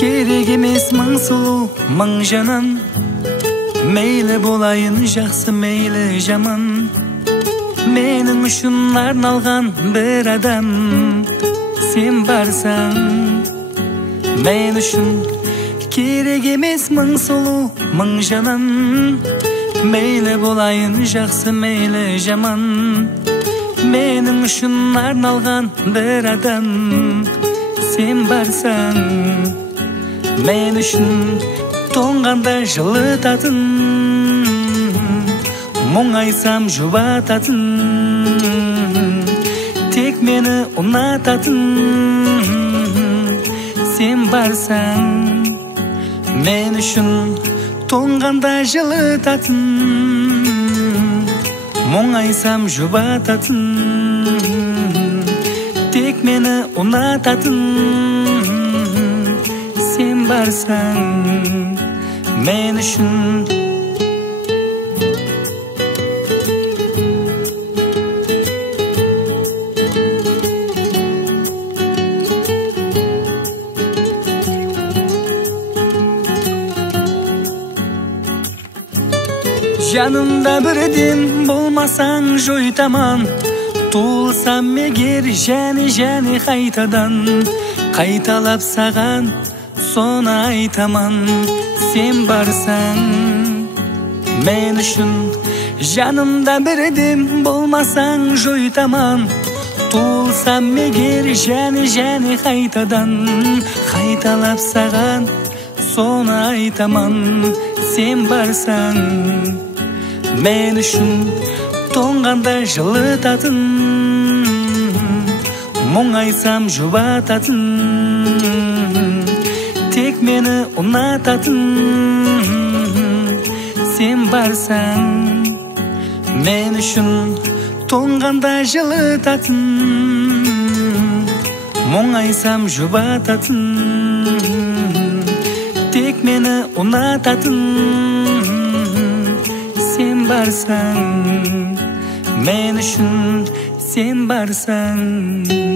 Керек емес мың сұлу, мың жанан. Мейлі болайын жақсы, мейлі жаман. Менің үшін арналған бір адам. Сен барсаң, мен үшін керек емес мың сұлу, мың жанан. Мейлі болайын жақсы, мейлі жаман. Менің үшін арналған бір адам. Сен барсаң, мен үшін тоңғанда жылытатын, мұңайсам жұбататын, тек мені ұнататын. Сен барсаң, мен үшін тоңғанда жылытатын, мұңайсам жұбататын, тек мені ұнататын. Сен барсаң, мен үшін жанымда бірден болмасаң жойтаман. Туылсам егер және қайтадан, қайталап саған соны айтаман. Сен барсаң, мен үшін жанымда бірден болмасаң жойтаман. Туылсам егер және қайтадан, қайталап саған соны айтаман. Сен барсаң, мен үшін тоңғанда жылытатын, мұңайсам жұбататын, тек мені ұнататын. Сен барсаң, мен үшін тоңғанда жылытатын, мұңайсам жұбататын, тек мені ұнататын. Сен барсаң, мен үшін сен барсаң.